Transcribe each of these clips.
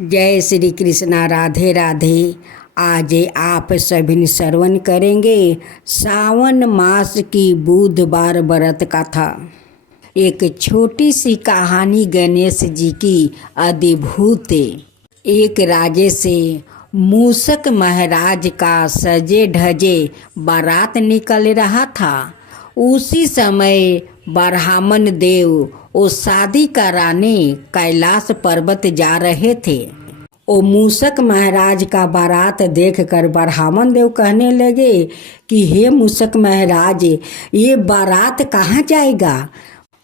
जय श्री कृष्णा। राधे राधे। आज आप सभी श्रवण करेंगे सावन मास की बुधवार व्रत कथा। एक छोटी सी कहानी गणेश जी की अद्भुत। एक राजे से मूषक महाराज का सजे ढजे बारात निकल रहा था। उसी समय ब्राह्मण देव वो शादी कराने कैलाश पर्वत जा रहे थे। वो मूषक महाराज का बारात देखकर ब्राह्मण देव कहने लगे कि हे मूषक महाराज, ये बारात कहाँ जाएगा।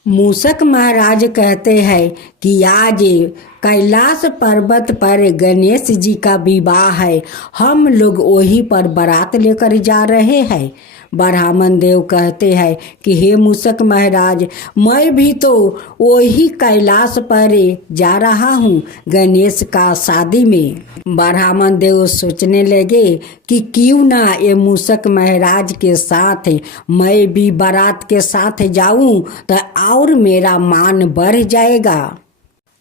मूषक महाराज कहते हैं कि आज कैलाश पर्वत पर गणेश जी का विवाह है, हम लोग वहीं पर बारात लेकर जा रहे हैं। ब्राह्मण देव कहते हैं कि हे मूषक महाराज, मैं भी तो वही कैलाश पर जा रहा हूँ गणेश का शादी में। ब्राह्मण देव सोचने लगे कि क्यों ना ये मूषक महाराज के साथ मैं भी बारात के साथ जाऊं तो और मेरा मान बढ़ जाएगा।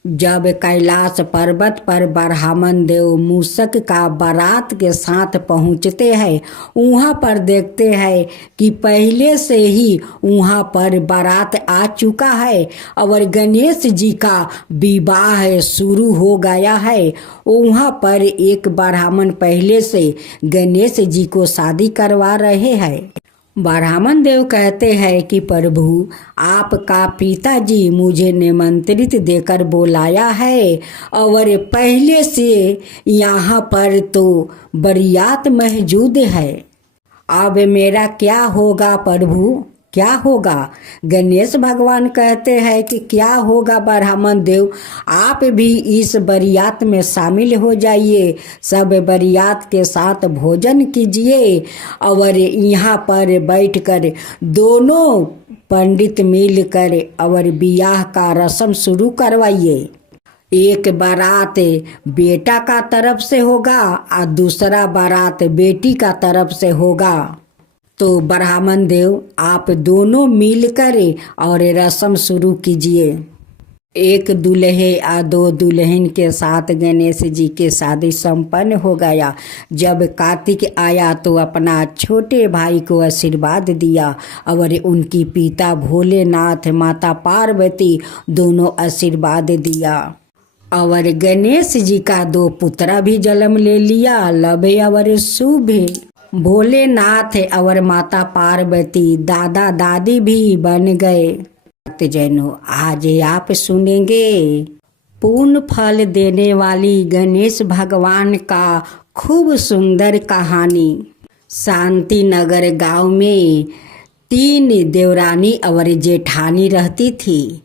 जब कैलाश पर्वत पर ब्राह्मण देव मूषक का बारात के साथ पहुंचते हैं, वहाँ पर देखते हैं कि पहले से ही वहाँ पर बारात आ चुका है और गणेश जी का विवाह शुरू हो गया है। वहाँ पर एक ब्राह्मण पहले से गणेश जी को शादी करवा रहे हैं। ब्राह्मण देव कहते हैं कि प्रभु, आपका पिताजी मुझे निमंत्रित देकर बुलाया है और पहले से यहाँ पर तो बरियात मौजूद है। अब मेरा क्या होगा प्रभु, क्या होगा। गणेश भगवान कहते हैं कि क्या होगा ब्राह्मण देव, आप भी इस बरियात में शामिल हो जाइए, सब बरियात के साथ भोजन कीजिए और यहाँ पर बैठकर दोनों पंडित मिलकर और ब्याह का रस्म शुरू करवाइए। एक बारात बेटा का तरफ से होगा और दूसरा बारात बेटी का तरफ से होगा। तो ब्राह्मण देव आप दोनों मिलकर और रस्म शुरू कीजिए। एक दूल्हे और दो दुल्हन के साथ गणेश जी के शादी संपन्न हो गया। जब कार्तिक आया तो अपना छोटे भाई को आशीर्वाद दिया और उनकी पिता भोलेनाथ माता पार्वती दोनों आशीर्वाद दिया और गणेश जी का दो पुत्र भी जन्म ले लिया, लभ और शुभ। भोलेनाथ और माता पार्वती दादा दादी भी बन गए। जैनो आज आप सुनेंगे पूर्ण फल देने वाली गणेश भगवान का खूब सुंदर कहानी। शांति नगर गांव में 3 देवरानी और जेठानी रहती थी।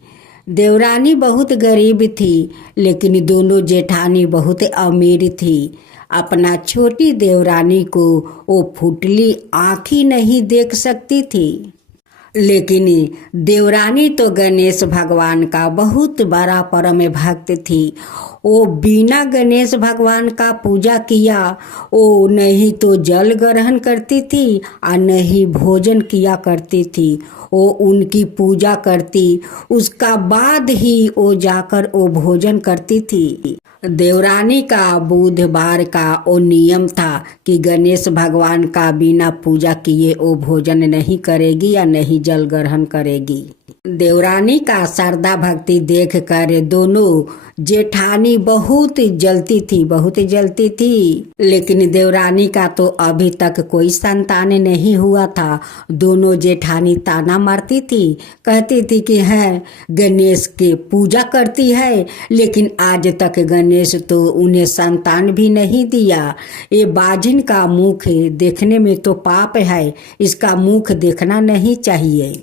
देवरानी बहुत गरीब थी लेकिन दोनों जेठानी बहुत अमीर थी। अपना छोटी देवरानी को वो फुटली आँखी नहीं देख सकती थी, लेकिन देवरानी तो गणेश भगवान का बहुत बड़ा परम भक्त थी। वो बिना गणेश भगवान का पूजा किया वो नहीं तो जल ग्रहण करती थी और नहीं भोजन किया करती थी। वो उनकी पूजा करती, उसका बाद ही वो जाकर वो भोजन करती थी। देवरानी का बुधवार का वो नियम था कि गणेश भगवान का बिना पूजा किए वो भोजन नहीं करेगी या नहीं जल ग्रहण करेगी। देवरानी का श्रद्धा भक्ति देखकर दोनों जेठानी बहुत जलती थी, लेकिन देवरानी का तो अभी तक कोई संतान नहीं हुआ था। दोनों जेठानी ताना मारती थी, कहती थी कि है गणेश के पूजा करती है लेकिन आज तक गणेश तो उन्हें संतान भी नहीं दिया। ये बाजिन का मुख देखने में तो पाप है, इसका मुख देखना नहीं चाहिए।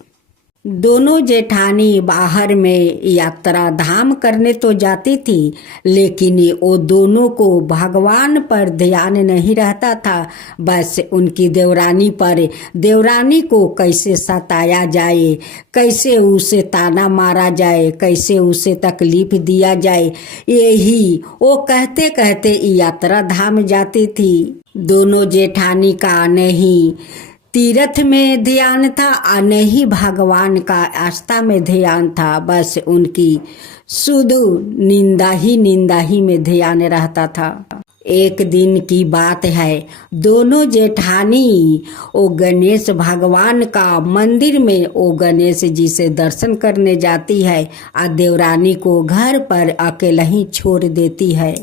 दोनों जेठानी बाहर में यात्रा धाम करने तो जाती थी, लेकिन वो दोनों को भगवान पर ध्यान नहीं रहता था। बस उनकी देवरानी पर, देवरानी को कैसे सताया जाए, कैसे उसे ताना मारा जाए, कैसे उसे तकलीफ दिया जाए, यही वो कहते कहते यात्रा धाम जाती थी। दोनों जेठानी का नहीं तीर्थ में ध्यान था और नहीं भगवान का आस्था में ध्यान था। बस उनकी शुद्ध निंदा ही में ध्यान रहता था। एक दिन की बात है, दोनों जेठानी ओ गणेश भगवान का मंदिर में ओ गणेश जी से दर्शन करने जाती है और देवरानी को घर पर अकेला ही छोड़ देती है।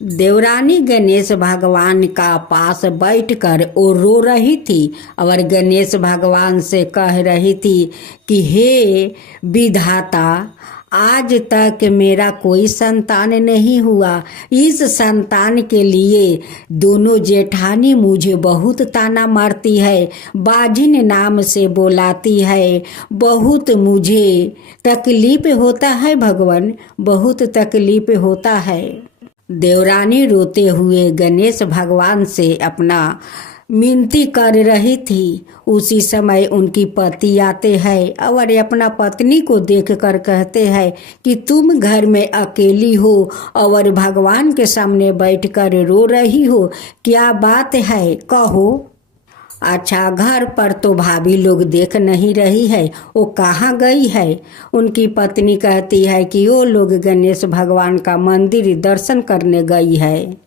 देवरानी गणेश भगवान का पास बैठकर वो रो रही थी और गणेश भगवान से कह रही थी कि हे विधाता, आज तक मेरा कोई संतान नहीं हुआ। इस संतान के लिए दोनों जेठानी मुझे बहुत ताना मारती है, बाजिन नाम से बुलाती है। बहुत मुझे तकलीफ होता है भगवान, बहुत तकलीफ होता है। देवरानी रोते हुए गणेश भगवान से अपना मिनती कर रही थी। उसी समय उनकी पति आते हैं और अपना पत्नी को देखकर कहते हैं कि तुम घर में अकेली हो और भगवान के सामने बैठकर रो रही हो, क्या बात है, कहो। अच्छा, घर पर तो भाभी लोग देख नहीं रही है, वो कहाँ गई है। उनकी पत्नी कहती है कि वो लोग गणेश भगवान का मंदिर दर्शन करने गई है।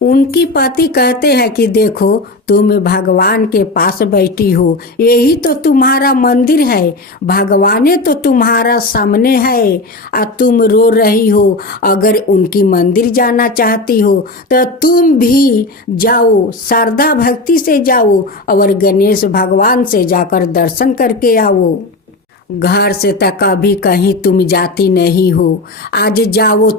उनकी पति कहते हैं कि देखो, तुम भगवान के पास बैठी हो, यही तो तुम्हारा मंदिर है, भगवान तो तुम्हारा सामने है और तुम रो रही हो। अगर उनकी मंदिर जाना चाहती हो तो तुम भी जाओ, श्रद्धा भक्ति से जाओ और गणेश भगवान से जाकर दर्शन करके आओ। घर से तक कभी कहीं तुम जाती नहीं हो, आज जाओ,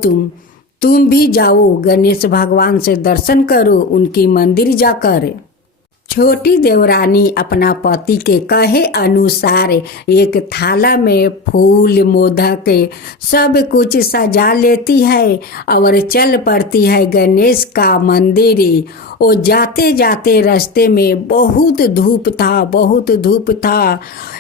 तुम भी जाओ, गणेश भगवान से दर्शन करो उनकी मंदिर जाकर। छोटी देवरानी अपना पति के कहे अनुसार एक थाला में फूल मोदक सब कुछ सजा लेती है और चल पड़ती है गणेश का मंदिर। वो जाते जाते रास्ते में बहुत धूप था।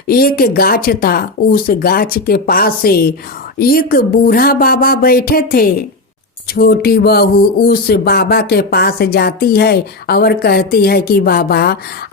एक गाछ था, उस गाछ के पास एक बूढ़ा बाबा बैठे थे। छोटी बहू उस बाबा के पास जाती है और कहती है कि बाबा,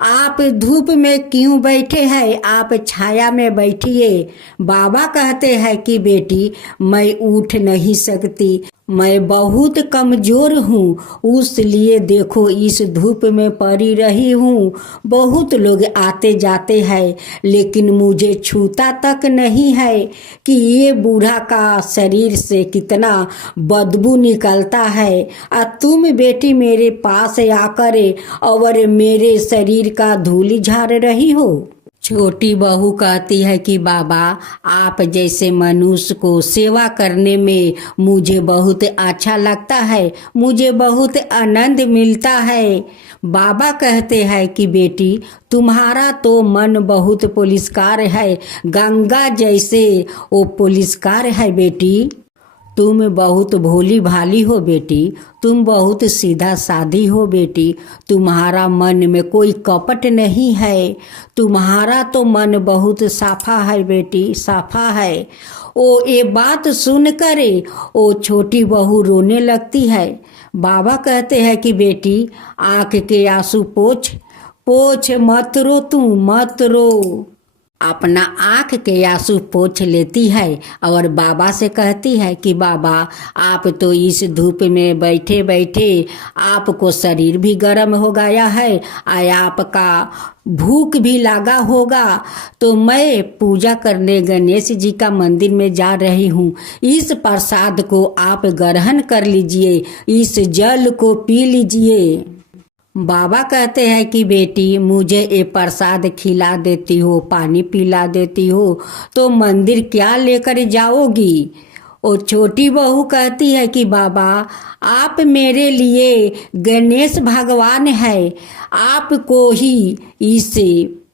आप धूप में क्यों बैठे हैं, आप छाया में बैठिए। बाबा कहते हैं कि बेटी, मैं उठ नहीं सकती, मैं बहुत कमज़ोर हूँ, उसलिए देखो इस धूप में पड़ी रही हूँ। बहुत लोग आते जाते हैं लेकिन मुझे छूता तक नहीं है कि ये बूढ़ा का शरीर से कितना बदबू निकलता है। और तुम बेटी मेरे पास आकर और मेरे शरीर का धूल झाड़ रही हो। छोटी बहू कहती है कि बाबा, आप जैसे मनुष्य को सेवा करने में मुझे बहुत अच्छा लगता है, मुझे बहुत आनंद मिलता है। बाबा कहते हैं कि बेटी, तुम्हारा तो मन बहुत पुलिसकार है, गंगा जैसे वो पुलिसकार है बेटी। तुम बहुत भोली भाली हो बेटी, तुम बहुत सीधा सादी हो बेटी, तुम्हारा मन में कोई कपट नहीं है, तुम्हारा तो मन बहुत साफा है बेटी, साफा है। ओ ये बात सुनकर ओ छोटी बहू रोने लगती है। बाबा कहते हैं कि बेटी, आँख के आंसू पोछ मत रो, तू मत रो। अपना आँख के आंसू पोंछ लेती है और बाबा से कहती है कि बाबा, आप तो इस धूप में बैठे बैठे आपको शरीर भी गर्म हो गया है और आपका भूख भी लगा होगा, तो मैं पूजा करने गणेश जी का मंदिर में जा रही हूँ। इस प्रसाद को आप ग्रहण कर लीजिए, इस जल को पी लीजिए। बाबा कहते हैं कि बेटी, मुझे ये प्रसाद खिला देती हो, पानी पिला देती हो, तो मंदिर क्या लेकर जाओगी। और छोटी बहू कहती है कि बाबा, आप मेरे लिए गणेश भगवान है, आपको ही इस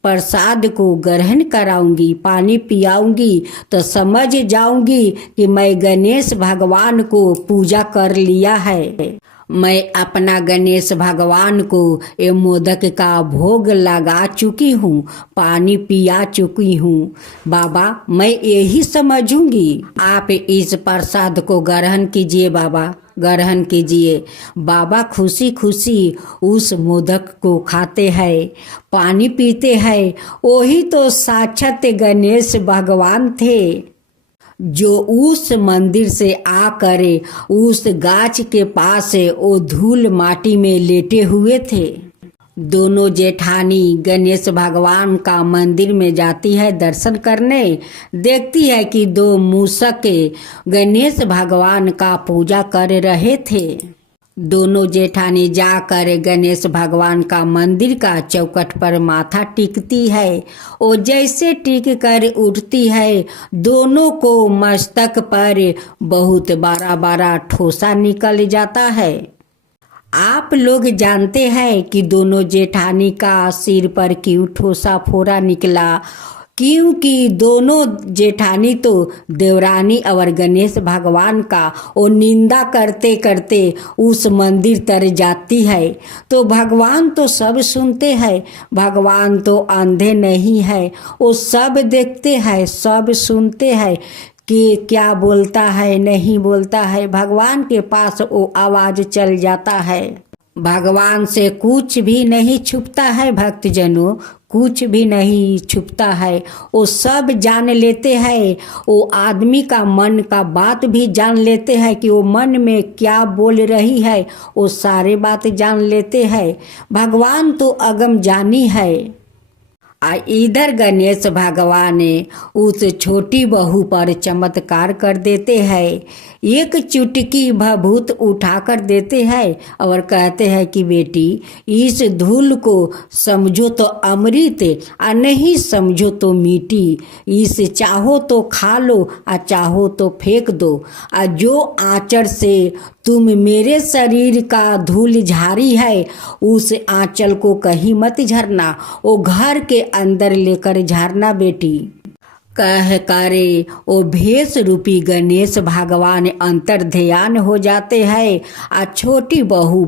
प्रसाद को ग्रहण कराऊंगी, पानी पियाऊंगी तो समझ जाऊंगी कि मैं गणेश भगवान को पूजा कर लिया है। मैं अपना गणेश भगवान को ये मोदक का भोग लगा चुकी हूँ, पानी पिया चुकी हूँ। बाबा, मैं यही समझूंगी, आप इस प्रसाद को ग्रहण कीजिए बाबा। ग्रहण कीजिए। बाबा खुशी खुशी उस मोदक को खाते हैं, पानी पीते हैं। वही तो साक्षात गणेश भगवान थे जो उस मंदिर से आकर उस गाछ के पास वो धूल माटी में लेटे हुए थे। दोनों जेठानी गणेश भगवान का मंदिर में जाती है दर्शन करने। देखती है कि दो मूषक गणेश भगवान का पूजा कर रहे थे। दोनों जेठानी जाकर गणेश भगवान का मंदिर का चौखट पर माथा टेकती है। वो जैसे टेक कर उठती है, दोनों को मस्तक पर बहुत बड़ा बड़ा ठोसा निकल जाता है। आप लोग जानते हैं कि दोनों जेठानी का सिर पर क्यों ठोसा फोड़ा निकला? क्योंकि दोनों जेठानी तो देवरानी और गणेश भगवान का वो निंदा करते करते उस मंदिर तर जाती है। तो भगवान तो सब सुनते हैं, भगवान तो अंधे नहीं है, वो सब देखते हैं, सब सुनते हैं कि क्या बोलता है नहीं बोलता है। भगवान के पास वो आवाज चल जाता है। भगवान से कुछ भी नहीं छुपता है भक्तजनों, कुछ भी नहीं छुपता है। वो सब जान लेते हैं। वो आदमी का मन का बात भी जान लेते हैं कि वो मन में क्या बोल रही है, वो सारे बात जान लेते हैं। भगवान तो अगम जानी है। इधर गणेश भगवान उस छोटी बहू पर चमत्कार कर देते हैं। एक चुटकी भभूत उठा कर देते हैं और कहते हैं कि बेटी इस धूल को समझो तो अमृत और नहीं समझो तो मीठी। इस चाहो तो खा लो और चाहो तो फेंक दो। और जो आंचल से तुम मेरे शरीर का धूल झारी है, उस आंचल को कहीं मत झरना, वो घर के अंदर लेकर झारना बेटी। कह करे ओ भेष रूपी गणेश भगवान अंतर ध्यान हो जाते हैं और छोटी बहू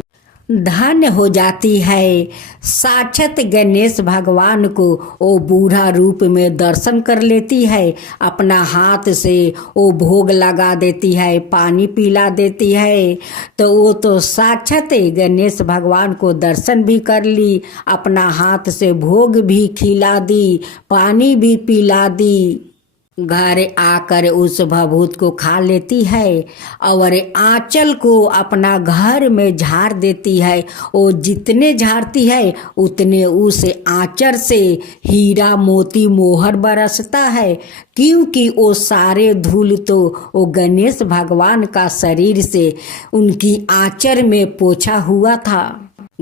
धन हो जाती है। साक्षात गणेश भगवान को वो बूढ़ा रूप में दर्शन कर लेती है। अपना हाथ से वो भोग लगा देती है, पानी पिला देती है। तो वो तो साक्षात गणेश भगवान को दर्शन भी कर ली, अपना हाथ से भोग भी खिला दी, पानी भी पिला दी। घर आकर उस भभूत को खा लेती है और आंचल को अपना घर में झाड़ देती है। वो जितने झाड़ती है उतने उस आंचल से हीरा मोती मोहर बरसता है, क्योंकि वो सारे धूल तो वो गणेश भगवान का शरीर से उनकी आंचल में पोछा हुआ था।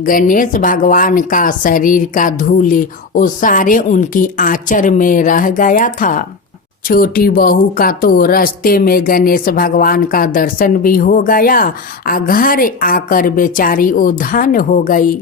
गणेश भगवान का शरीर का धूल वो सारे उनकी आंचल में रह गया था। छोटी बहू का तो रास्ते में गणेश भगवान का दर्शन भी हो गया और घर आकर बेचारी वो धन हो गई।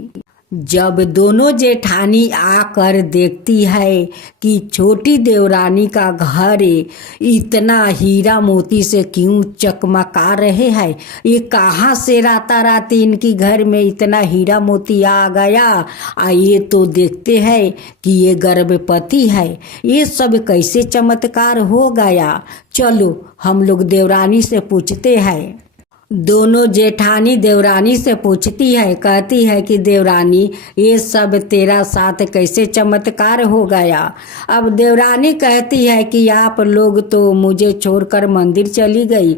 जब दोनों जेठानी आकर देखती है कि छोटी देवरानी का घर इतना हीरा मोती से क्यों चकमका रहे हैं, ये कहाँ से रातारात इनकी घर में इतना हीरा मोती आ गया। ये तो देखते हैं कि ये गर्भवती है, ये सब कैसे चमत्कार हो गया। चलो हम लोग देवरानी से पूछते हैं। दोनों जेठानी देवरानी से पूछती है, कहती है कि देवरानी ये सब तेरा साथ कैसे चमत्कार हो गया। अब देवरानी कहती है कि आप लोग तो मुझे छोड़कर मंदिर चली गई।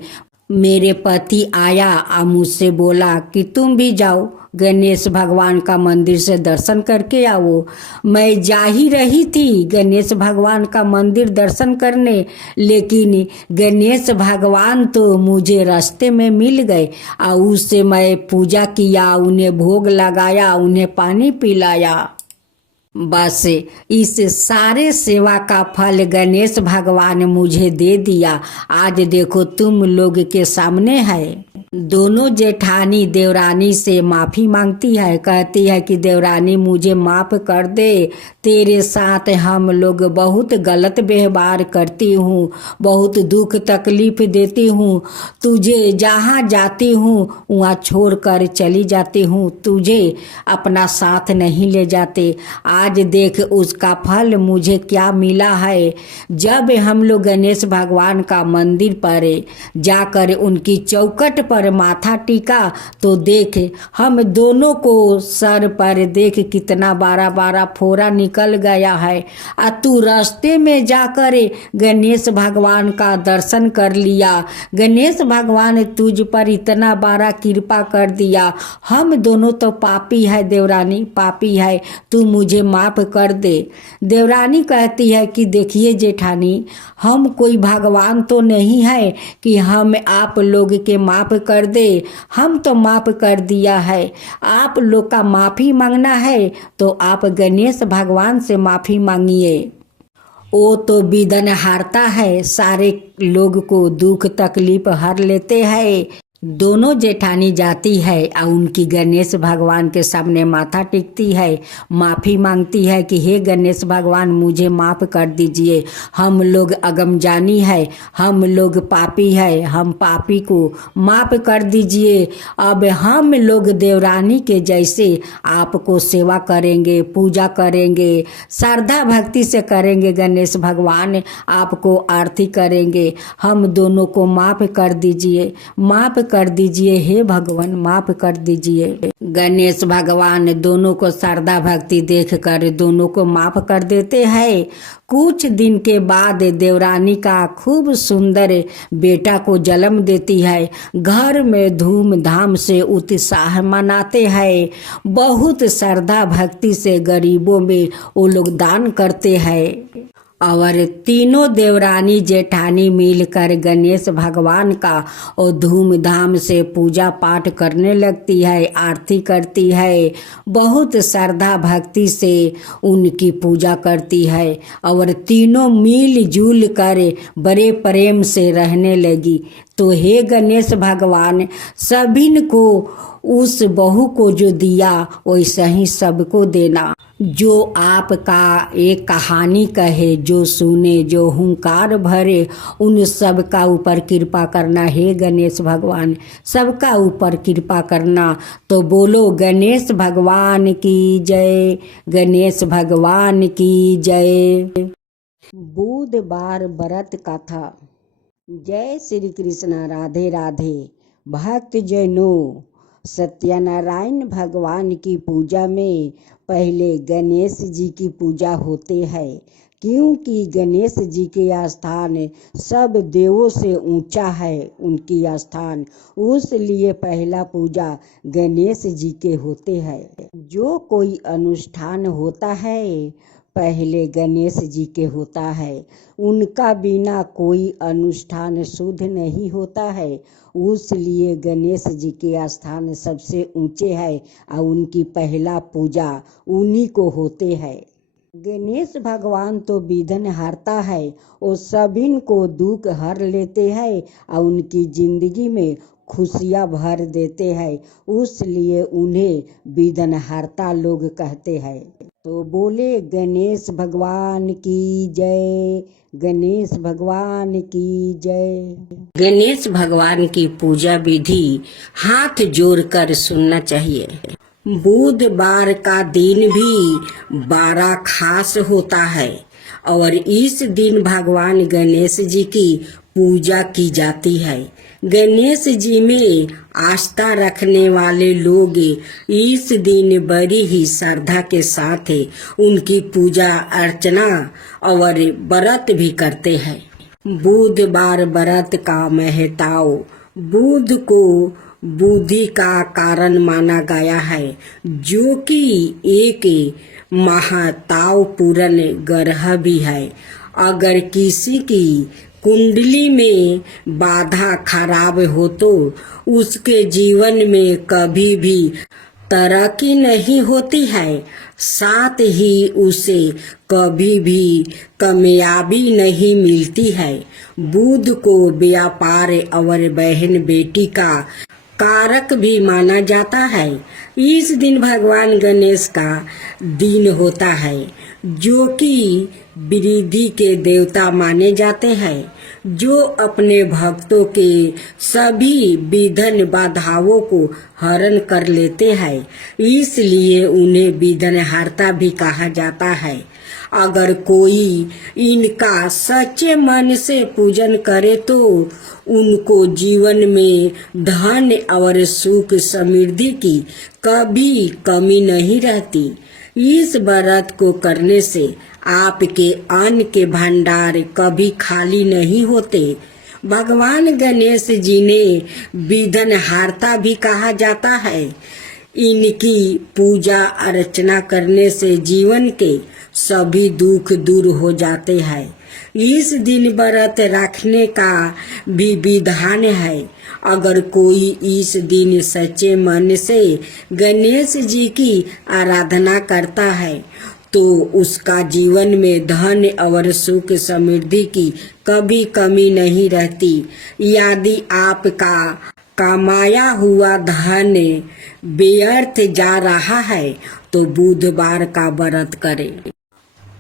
मेरे पति आया और मुझसे बोला कि तुम भी जाओ गणेश भगवान का मंदिर से दर्शन करके आओ। मैं जा ही रही थी गणेश भगवान का मंदिर दर्शन करने, लेकिन गणेश भगवान तो मुझे रास्ते में मिल गए और उससे मैं पूजा किया, उन्हें भोग लगाया, उन्हें पानी पिलाया। बस इस सारे सेवा का फल गणेश भगवान मुझे दे दिया। आज देखो तुम लोग के सामने है। दोनों जेठानी देवरानी से माफ़ी मांगती है, कहती है कि देवरानी मुझे माफ़ कर दे, तेरे साथ हम लोग बहुत गलत व्यवहार करती हूँ, बहुत दुख तकलीफ देती हूँ, तुझे जहाँ जाती हूँ वहाँ छोड़ कर चली जाती हूँ, तुझे अपना साथ नहीं ले जाते। आज देख उसका फल मुझे क्या मिला है। जब हम लोग गणेश भगवान का मंदिर पर जाकर उनकी चौखट पर पर माथा टीका तो देख हम दोनों को सर पर देख कितना बारा बारा फोड़ा निकल गया है। तू रास्ते में जाकर गणेश भगवान का दर्शन कर लिया। गणेश भगवान तुझ पर इतना बारा कृपा कर दिया। हम दोनों तो पापी है देवरानी, पापी है, तू मुझे माफ़ कर दे। देवरानी कहती है कि देखिए जेठानी, हम कोई भगवान तो नहीं है कि हम आप लोग के माफ़ कर दे। हम तो माफ़ कर दिया है। आप लोग का माफ़ी मांगना है तो आप गणेश भगवान से माफ़ी मांगिए। वो तो विघ्न हारता है, सारे लोग को दुख तकलीफ हर लेते हैं। दोनों जेठानी जाती है और उनकी गणेश भगवान के सामने माथा टेकती है, माफ़ी मांगती है कि हे गणेश भगवान मुझे माफ़ कर दीजिए। हम लोग अगमजानी है, हम लोग पापी है, हम पापी को माफ़ कर दीजिए। अब हम लोग देवरानी के जैसे आपको सेवा करेंगे, पूजा करेंगे, श्रद्धा भक्ति से करेंगे। गणेश भगवान आपको आरती करेंगे। हम दोनों को माफ़ कर दीजिए, माफ़ कर दीजिए, हे भगवान माफ़ कर दीजिए। गणेश भगवान दोनों को श्रद्धा भक्ति देखकर दोनों को माफ़ कर देते हैं। कुछ दिन के बाद देवरानी का खूब सुंदर बेटा को जन्म देती है। घर में धूमधाम से उत्साह मनाते हैं। बहुत श्रद्धा भक्ति से गरीबों में वो लोग दान करते हैं। और तीनों देवरानी जेठानी मिलकर गणेश भगवान का और धूमधाम से पूजा पाठ करने लगती है, आरती करती है। बहुत श्रद्धा भक्ति से उनकी पूजा करती है और तीनों मिलजुल कर बड़े प्रेम से रहने लगी। तो हे गणेश भगवान, सभी को उस बहू को जो दिया वैसा ही सबको देना। जो आपका एक कहानी कहे, जो सुने, जो हुंकार भरे, उन सब का ऊपर कृपा करना। हे गणेश भगवान, सबका ऊपर कृपा करना। तो बोलो गणेश भगवान की जय, गणेश भगवान की जय। बुधवार व्रत कथा। जय श्री कृष्ण, राधे राधे। भक्त जैनों, सत्यनारायण भगवान की पूजा में पहले गणेश जी की पूजा होते है, क्योंकि गणेश जी के स्थान सब देवों से ऊंचा है उनकी स्थान, उसलिए पहला पूजा गणेश जी के होते हैं। जो कोई अनुष्ठान होता है पहले गणेश जी के होता है। उनका बिना कोई अनुष्ठान शुद्ध नहीं होता है, उसलिए गणेश जी के स्थान सबसे ऊंचे है और उनकी पहला पूजा उन्हीं को होते हैं। गणेश भगवान तो विघ्न हारता है, वो सभी को दुख हर लेते हैं और उनकी जिंदगी में खुशियाँ भर देते हैं, उसलिए उन्हें विघ्न हारता लोग कहते हैं। तो बोले गणेश भगवान की जय, गणेश भगवान की जय। गणेश भगवान की पूजा विधि हाथ जोड़कर सुनना चाहिए। बुधवार का दिन भी बड़ा खास होता है और इस दिन भगवान गणेश जी की पूजा की जाती है। गणेश जी में आस्था रखने वाले लोग इस दिन बड़ी ही श्रद्धा के साथ उनकी पूजा अर्चना और व्रत भी करते हैं। बुधवार व्रत का महत्व। बुध को बुद्धि का कारण माना गया है, जो कि एक महत्वपूर्ण ग्रह भी है। अगर किसी की कुंडली में बाधा खराब हो तो उसके जीवन में कभी भी तरक्की नहीं होती है, साथ ही उसे कभी भी कामयाबी नहीं मिलती है। बुध को व्यापार और बहन बेटी का कारक भी माना जाता है। इस दिन भगवान गणेश का दिन होता है, जो कि वृद्धि के देवता माने जाते हैं, जो अपने भक्तों के सभी विघ्न बाधाओं को हरण कर लेते हैं, इसलिए उन्हें विघ्नहर्ता भी कहा जाता है। अगर कोई इनका सच्चे मन से पूजन करे तो उनको जीवन में धन और सुख समृद्धि की कभी कमी नहीं रहती। इस व्रत को करने से आपके अन्न के भंडार कभी खाली नहीं होते। भगवान गणेश जी ने विघ्नहर्ता भी कहा जाता है। इनकी पूजा अर्चना करने से जीवन के सभी दुख दूर हो जाते हैं। इस दिन व्रत रखने का भी विधान है। अगर कोई इस दिन सच्चे मन से गणेश जी की आराधना करता है तो उसका जीवन में धन और सुख समृद्धि की कभी कमी नहीं रहती। यदि आपका कमाया हुआ धन व्यर्थ जा रहा है तो बुधवार का व्रत करें।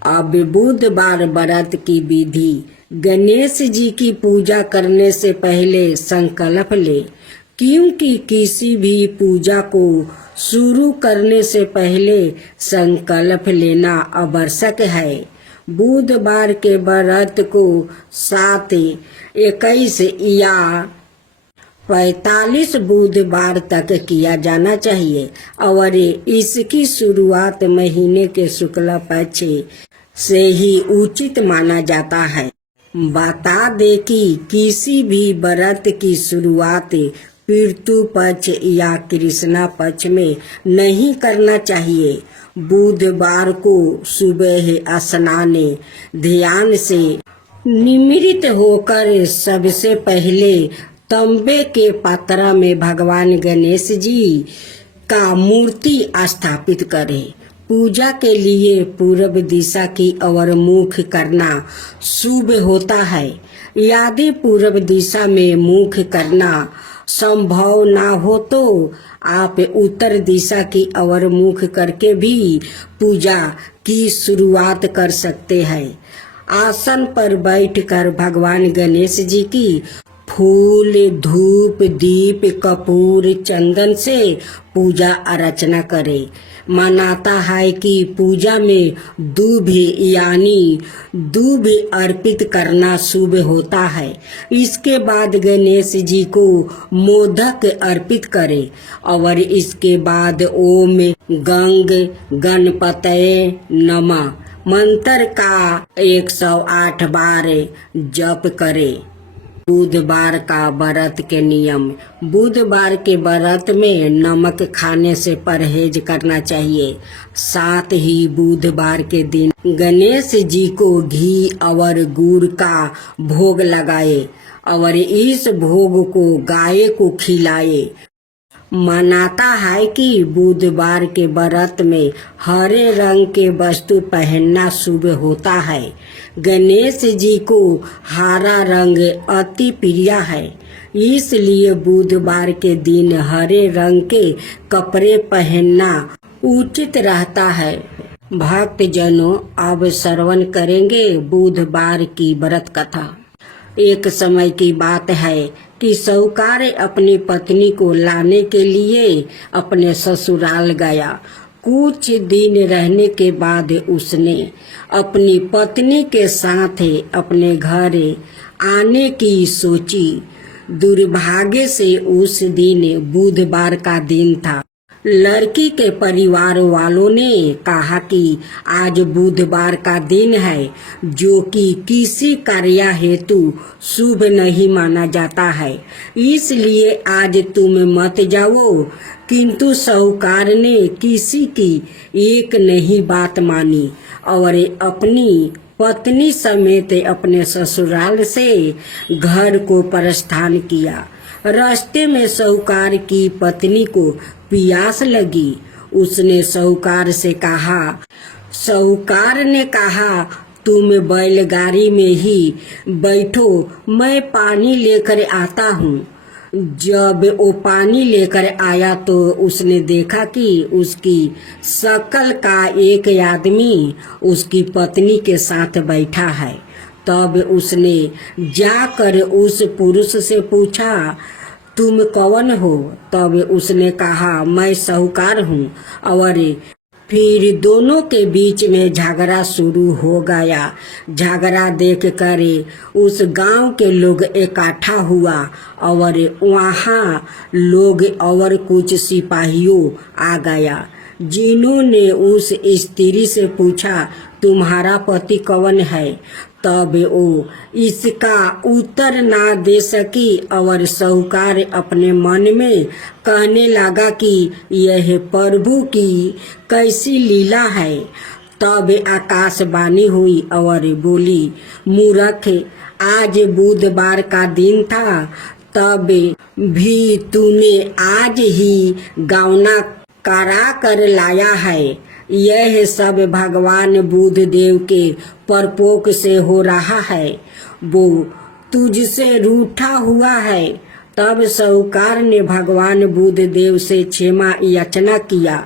अब बुधवार व्रत की विधि। गणेश जी की पूजा करने से पहले संकल्प ले, क्योंकि किसी भी पूजा को शुरू करने से पहले संकल्प लेना आवश्यक है। बुधवार के व्रत को 7, 21 या 45 बुधवार तक किया जाना चाहिए और इसकी शुरुआत महीने के शुक्ल पक्ष से ही उचित माना जाता है। बता दे कि किसी भी व्रत की शुरुआत पितृ पक्ष या कृष्णा पक्ष में नहीं करना चाहिए। बुधवार को सुबह स्नान ध्यान से निमृत होकर सबसे पहले तांबे के पात्र में भगवान गणेश जी का मूर्ति स्थापित करें। पूजा के लिए पूर्व दिशा की ओर मुख करना शुभ होता है। यदि पूर्व दिशा में मुख करना संभव ना हो तो आप उत्तर दिशा की ओर मुख करके भी पूजा की शुरुआत कर सकते हैं। आसन पर बैठकर भगवान गणेश जी की फूल, धूप, दीप, कपूर, चंदन से पूजा अर्चना करें। मानता है कि पूजा में दूब यानी दूब अर्पित करना शुभ होता है। इसके बाद गणेश जी को मोदक अर्पित करें और इसके बाद ओम गंग गणपतये नमः मंत्र का 108 बार जप करें। बुधवार का व्रत के नियम। बुधवार के व्रत में नमक खाने से परहेज करना चाहिए। साथ ही बुधवार के दिन गणेश जी को घी और गुड़ का भोग लगाए और इस भोग को गाय को खिलाए। मानता है कि बुधवार के व्रत में हरे रंग के वस्तु पहनना शुभ होता है। गणेश जी को हरा रंग अति प्रिय है, इसलिए बुधवार के दिन हरे रंग के कपड़े पहनना उचित रहता है। भक्तजनों, अब श्रवण करेंगे बुधवार की व्रत कथा। एक समय की बात है कि साहूकार अपनी पत्नी को लाने के लिए अपने ससुराल गया। कुछ दिन रहने के बाद उसने अपनी पत्नी के साथ अपने घर आने की सोची। दुर्भाग्य से उस दिन बुधवार का दिन था। लड़की के परिवार वालों ने कहा कि आज बुधवार का दिन है, जो कि किसी कार्य हेतु शुभ नहीं माना जाता है, इसलिए आज तुम मत जाओ। किंतु साहूकार ने किसी की एक नहीं बात मानी और अपनी पत्नी समेत अपने ससुराल से घर को प्रस्थान किया। रास्ते में साहूकार की पत्नी को प्यास लगी। उसने साहूकार से कहा। साहूकार ने कहा, तुम बैलगाड़ी में ही बैठो, मैं पानी लेकर आता हूँ। जब वो पानी लेकर आया तो उसने देखा कि उसकी शकल का एक आदमी उसकी पत्नी के साथ बैठा है। तब उसने जाकर उस पुरुष से पूछा, तुम कौन हो? तब उसने कहा, मैं साहूकार हूँ और फिर दोनों के बीच में झगड़ा शुरू हो गया। झगड़ा देख कर उस गांव के लोग इकट्ठा हुआ और वहाँ लोग और कुछ सिपाहियों आ गया, जिन्होंने उस स्त्री से पूछा, तुम्हारा पति कौन है? तब वो इसका उत्तर ना दे सकी और साहूकार अपने मन में कहने लगा कि यह प्रभु की कैसी लीला है। तब आकाशवाणी हुई और बोली, मूर्ख, आज बुधवार का दिन था, तब भी तूने आज ही गौना करा कर लाया है। यह सब भगवान बुद्ध देव के प्रकोप से हो रहा है। वो तुझसे रूठा हुआ है। तब साहूकार ने भगवान बुद्ध देव से क्षमा याचना किया।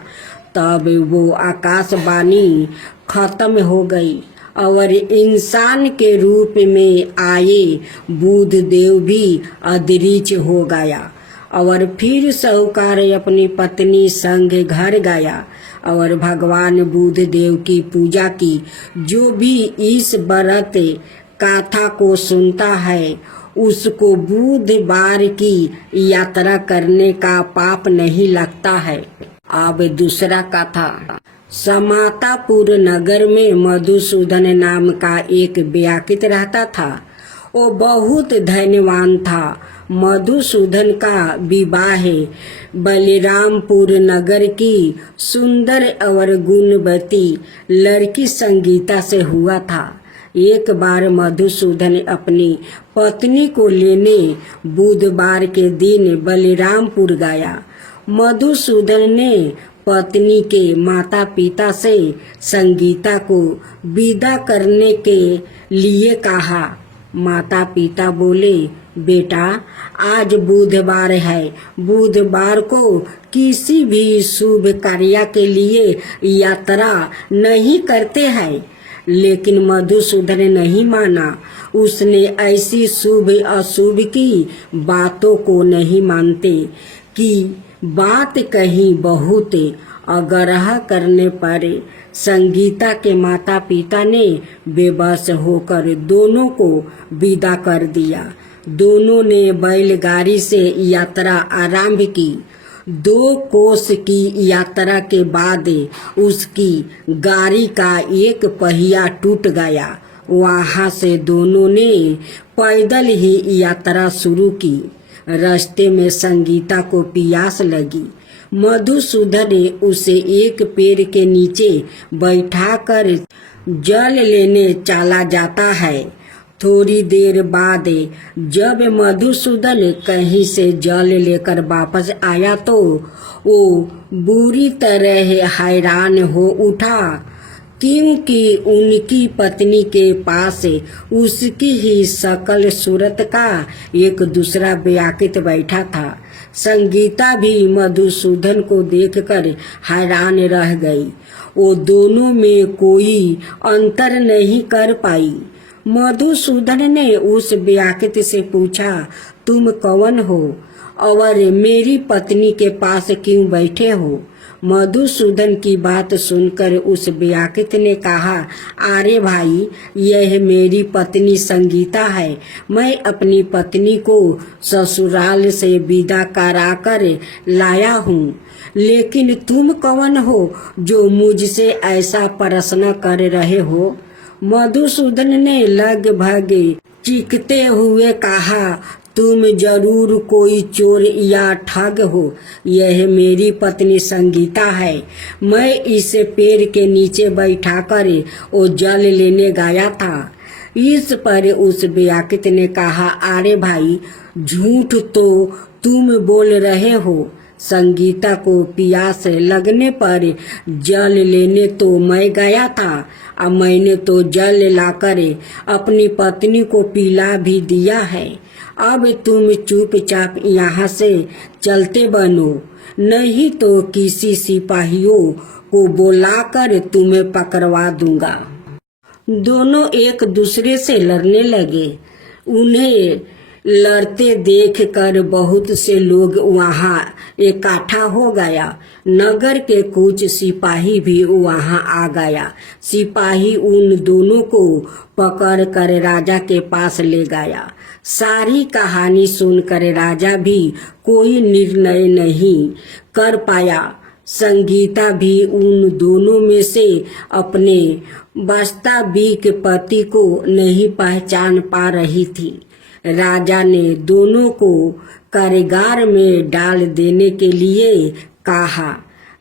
तब वो आकाशवाणी खत्म हो गई और इंसान के रूप में आए बुद्ध देव भी अदृश्य हो गया। और फिर साहूकार अपनी पत्नी संग घर गया और भगवान बुद्ध देव की पूजा की। जो भी इस व्रत कथा को सुनता है उसको बुधवार की यात्रा करने का पाप नहीं लगता है। अब दूसरा कथा। समातापुर नगर में मधुसूदन नाम का एक व्यक्ति रहता था। वो बहुत धनवान था। मधुसूदन का विवाह बलिरामपुर नगर की सुंदर और गुणवती लड़की संगीता से हुआ था। एक बार मधुसूदन अपनी पत्नी को लेने बुधवार के दिन बलिरामपुर गया। मधुसूदन ने पत्नी के माता पिता से संगीता को विदा करने के लिए कहा। माता पिता बोले, बेटा, आज बुधवार है। बुधवार को किसी भी शुभ कार्य के लिए यात्रा नहीं करते हैं। लेकिन मधुसूदन नहीं माना। उसने ऐसी शुभ अशुभ की बातों को नहीं मानते कि बात कहीं बहुत आग्रह करने पर संगीता के माता पिता ने बेबस होकर दोनों को विदा कर दिया। दोनों ने बैलगाड़ी से यात्रा आरंभ की। 2 कोस की यात्रा के बाद उसकी गाड़ी का एक पहिया टूट गया। वहां से दोनों ने पैदल ही यात्रा शुरू की। रास्ते में संगीता को प्यास लगी। मधुसूदन उसे एक पेड़ के नीचे बैठाकर जल लेने चला जाता है। थोड़ी देर बाद जब मधुसूदन कहीं से जल लेकर वापस आया तो वो बुरी तरह हैरान हो उठा, क्योंकि उनकी पत्नी के पास उसकी ही शकल सूरत का एक दूसरा व्यक्ति बैठा था। संगीता भी मधुसूदन को देखकर हैरान रह गई। वो दोनों में कोई अंतर नहीं कर पाई। मधुसूदन ने उस व्यक्ति से पूछा, तुम कौन हो और मेरी पत्नी के पास क्यों बैठे हो? मधुसूदन की बात सुनकर उस व्यक्ति ने कहा, अरे भाई, यह मेरी पत्नी संगीता है। मैं अपनी पत्नी को ससुराल से विदा कराकर लाया हूँ। लेकिन तुम कौन हो जो मुझसे ऐसा प्रश्न कर रहे हो? मधुसूदन ने लगभग चीखते हुए कहा, तुम जरूर कोई चोर या ठग हो। यह मेरी पत्नी संगीता है। मैं इस पेड़ के नीचे बैठाकर वो जल लेने गया था। इस पर उस व्यक्ति ने कहा, अरे भाई, झूठ तो तुम बोल रहे हो। संगीता को प्यास लगने पर जल लेने तो मैं गया था और मैंने तो जल लाकर अपनी पत्नी को पिला भी दिया है। अब तुम चुपचाप यहाँ से चलते बनो, नहीं तो किसी सिपाहियों को बुलाकर तुम्हें पकड़वा दूंगा। दोनों एक दूसरे से लड़ने लगे। उन्हें लड़ते देख कर बहुत से लोग वहां इकट्ठा हो गया। नगर के कुछ सिपाही भी वहां आ गया। सिपाही उन दोनों को पकड़ कर राजा के पास ले गया। सारी कहानी सुनकर राजा भी कोई निर्णय नहीं कर पाया। संगीता भी उन दोनों में से अपने वास्तविक पति को नहीं पहचान पा रही थी। राजा ने दोनों को कारागार में डाल देने के लिए कहा।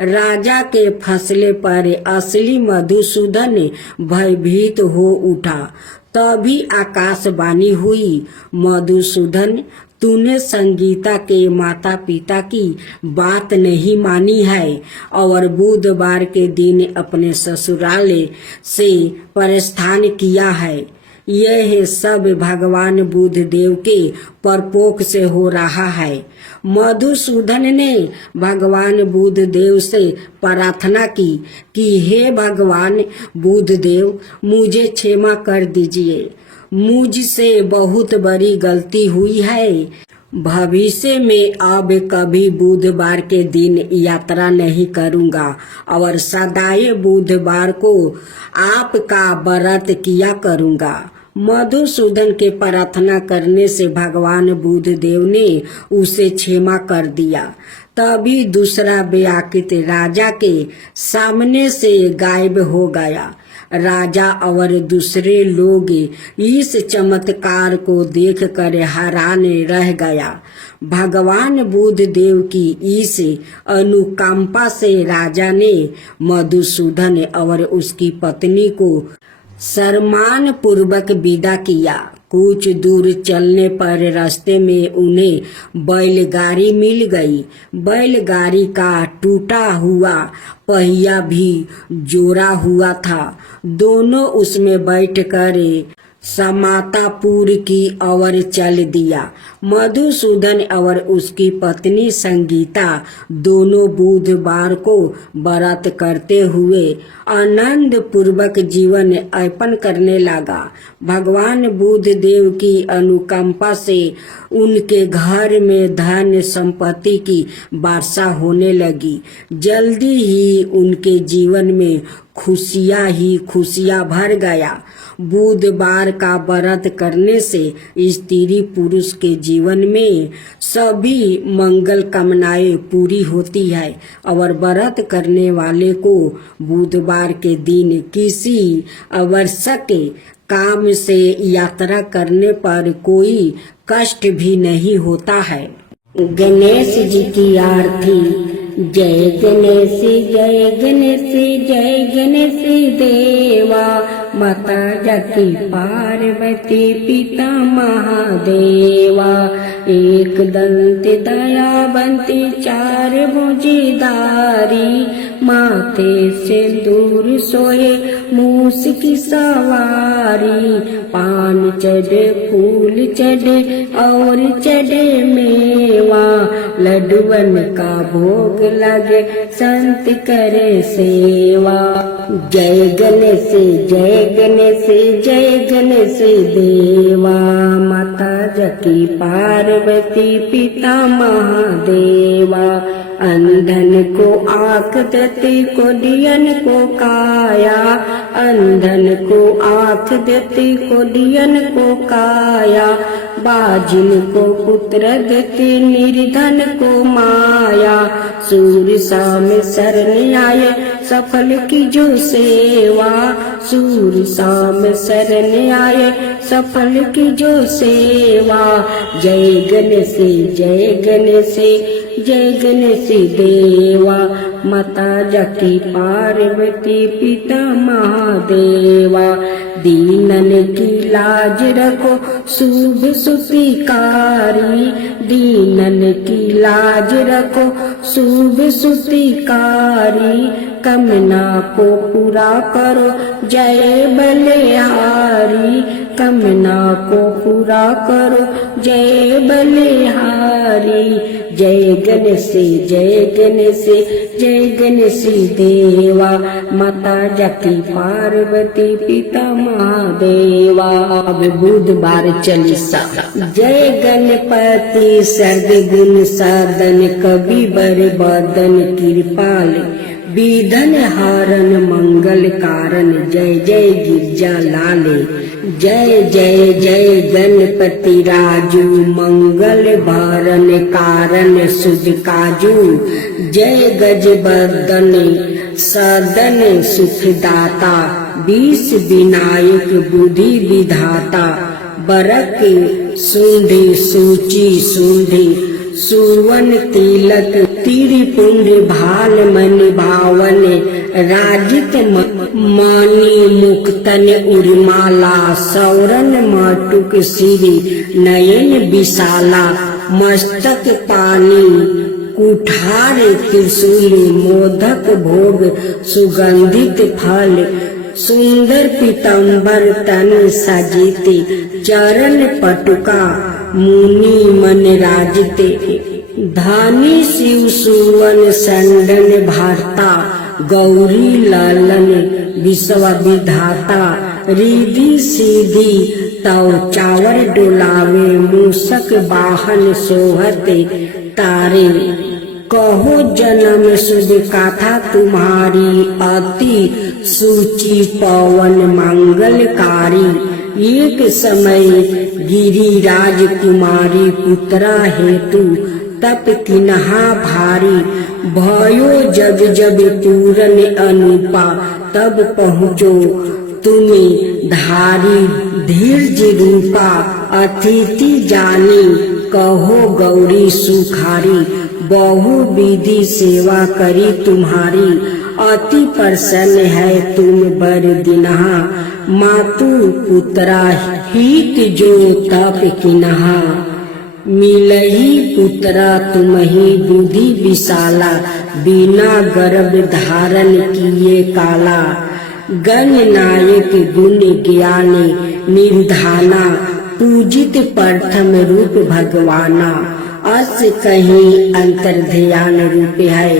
राजा के फैसले पर असली मधुसूदन भयभीत हो उठा। तभी आकाशवाणी हुई, मधुसूदन, तूने संगीता के माता पिता की बात नहीं मानी है और बुधवार के दिन अपने ससुराल से प्रस्थान किया है। यह सब भगवान बुद्ध देव के प्रकोप से हो रहा है। मधुसूदन ने भगवान बुद्ध देव से प्रार्थना की कि हे भगवान बुद्ध देव, मुझे क्षमा कर दीजिए। मुझसे बहुत बड़ी गलती हुई है। भविष्य में अब कभी बुधवार के दिन यात्रा नहीं करूंगा और सदाए बुधवार को आपका व्रत किया करूंगा। मधुसूदन के प्रार्थना करने से भगवान बुद्ध देव ने उसे क्षमा कर दिया। तभी दूसरा व्याकुल राजा के सामने से गायब हो गया। राजा और दूसरे लोग इस चमत्कार को देखकर हैरान रह गया। भगवान बुद्ध देव की इस अनुकंपा से राजा ने मधुसूदन और उसकी पत्नी को सम्मान पूर्वक विदा किया। कुछ दूर चलने पर रास्ते में उन्हें बैलगाड़ी मिल गई। बैलगाड़ी का टूटा हुआ पहिया भी जोड़ा हुआ था। दोनों उसमें बैठकर समातापुर की ओर चल दिया। मधुसूदन और उसकी पत्नी संगीता दोनों बुधवार को व्रत करते हुए आनंद पूर्वक जीवन यापन करने लगा। भगवान बुद्ध देव की अनुकंपा से उनके घर में धन संपत्ति की वर्षा होने लगी। जल्दी ही उनके जीवन में खुशियां ही खुशियां भर गया। बुधवार का व्रत करने से स्त्री पुरुष के जीवन में सभी मंगल कामनाएं पूरी होती है और व्रत करने वाले को बुधवार के दिन किसी आवश्यक काम से यात्रा करने पर कोई कष्ट भी नहीं होता है। गणेश जी की आरती। जय गणेश जय गणेश जय गणेश देवा, माता जाकी पार्वती पिता महादेवा। एक दंत दयावंती चार भुजधारी, माथे से दूर सोए मूस की सवारी। पान चढ़े फूल चढ़े और चढ़े मेवा, लड्डुअन का भोग लगे संत करे सेवा। जय गणेश जय गणेश जय गणेश देवा, माता जाकी पार्वती पिता महादेवा। अंधन को आँख देती कोढ़ियन को काया, अंधन को आँख देती कोढ़ियन को काया। बाजिन को पुत्र देती निर्धन को माया, सूर्य शाम शरण आए सफल की जो सेवा। सूर्य शाम शरण आए सफल की जो सेवा। जय गणेश जय गणेश जय गणेश देवा, माता जाकी पार्वती पिता महादेवा। दीनन की लाज रखो शुभ सुतिकारी, दीनन की लाज रखो शुभ सुतिकारी। कामना को पूरा करो जय बलिहारी, कामना को पूरा करो। जय बलिहारी, जय गणेश जय गणेश जय गणेश देवा। माता जाकी पार्वती पिता महादेवा। बुधवार चालीसा। जय गणपति सर्वगुण साधन कवि बर बदन कृपाल विधन हारन मंगल कारण। जय जय गिरजा लाले। जय जय जय गणपति राजू मंगल भरण कारण सुज काजू। जय गजबदन सदन सुखदाता बीस विनायक बुद्धि विधाता। बरक सुंढी सूची सुंढी सुवन तिलक तिरिपुंड भाल मन भावन। राजित मानी मुक्तन उर्माला सौरन मटुक सिरी नयन विशाला। मस्तक पानी कुठार त्रिशूल मोदक भोग सुगंधित फल। सुंदर पीताम्बर तन सजिते चरण पटुका मुनि मन राजते। धानी शिव सुवन संडन भारता गौरी लालन विश्व विधाता। रिधि सीधी तव चावर डोलावे मूसक वाहन सोहते तारे। कहो जन्म शुभ गाथा तुम्हारी अति सूची पवन मंगलकारी। एक समय गिरिराज कुमारी पुत्रा हेतु तप किन्हा भारी। भयो जब जब पूरन अनुपा तब पहुँचो तुम्हें धारी। धीर्ज रूपा अतिथि जानी कहो गौरी सुखारी। बहु विधि सेवा करी तुम्हारी अति प्रसन्न है तुम बर दिनहा। मातु पुत्रा हित जो तप किन्हा। मिलही पुत्रा तुम्ही बुद्धि विशाला बिना गर्भ धारण किए काला। गणनायक गुण ज्ञान निर्धाना पूजित प्रथम रूप भगवाना। अस कहीं अंतर ध्यान रूप है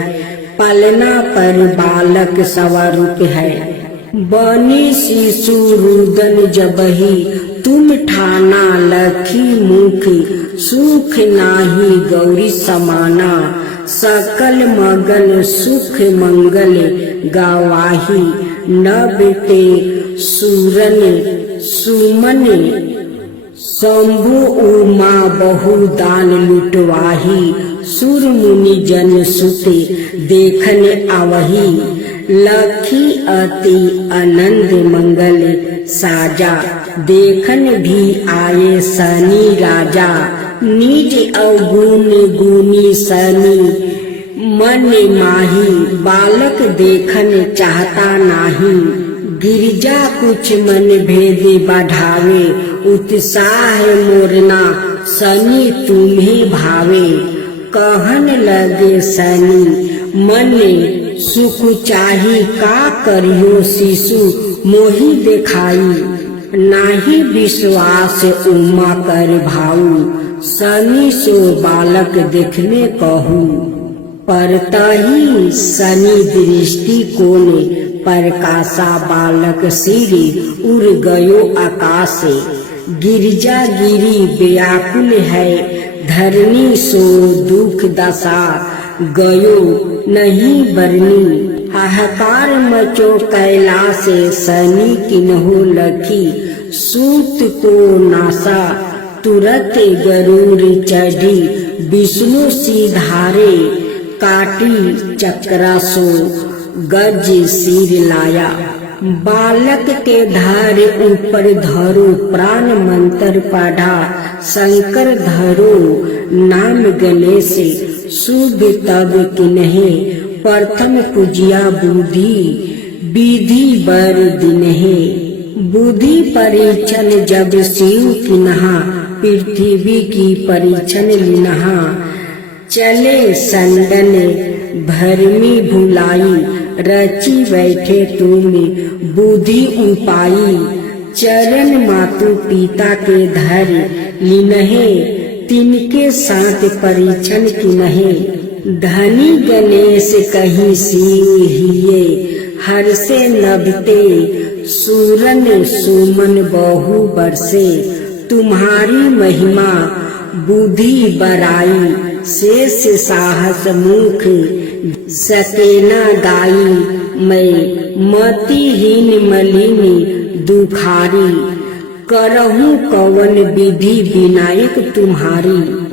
पालना पर बालक सवा रूप है। बनी शिशु रुदन जबही तुम ठाना लखी मुख सुख नाही गौरी समाना। सकल मगन सुख मंगल गवाही नबते सूरन सुमन। शंभु उमा बहु दान लुटवाही सुर मुनि जन सुते देखन आवही। लखी अति आनंद मंगल साजा देखन भी आए सनी राजा। निज अवगुण गुनी सनी मन माही बालक देखन चाहता नाही। गिरजा कुछ मन भेद बढ़ावे उत्साह मोरना सनी तुम्हें भावे। कहन लगे सनी मन सुख चाही का करियो शिशु मोहि देखाई। नाही विश्वास उमा कर भाऊ सनी सो बालक देखने कहू। परतही सनी दृष्टि कोने प्रकाशा बालक सिरी उड़ गयो आकाशे। गिरजा गिरी व्याकुल है धरनी सो दुख दशा गयो नहीं बरनी। हाहाकार मचो कैलासे सनी किन्हो लखी सूत को नासा। तुरत गरुड़ चढ़ी विष्णु सीधारे काटी चक्रा सो गज सिर लाया। बालक के धर ऊपर धरो प्राण मंत्र पढ़ा शंकर धरो नाम गणेश। शुभ तब किन्हे प्रथम पूजिया बुद्धि विधि बर दिनहे। बुद्धि परीक्षण जब शिव किन्हा पृथ्वी की परीक्षण लिन्हा। चले संदन भरमी भुलाई रची बैठे तुम बुद्धि उपाई। चरण मातु पिता के धर लिनहे, तिनके साथ परीक्षण किनहे। धनी गणेश कहीं सीव हिये, हर से नभते सूरन सुमन बहु बरसे। तुम्हारी महिमा बुद्धि बड़ाई, शेष साहस मुख सकेना गाई। मैं मतिहीन मलिनी दुखारी, करहूँ कवन विधि विनायक तुम्हारी।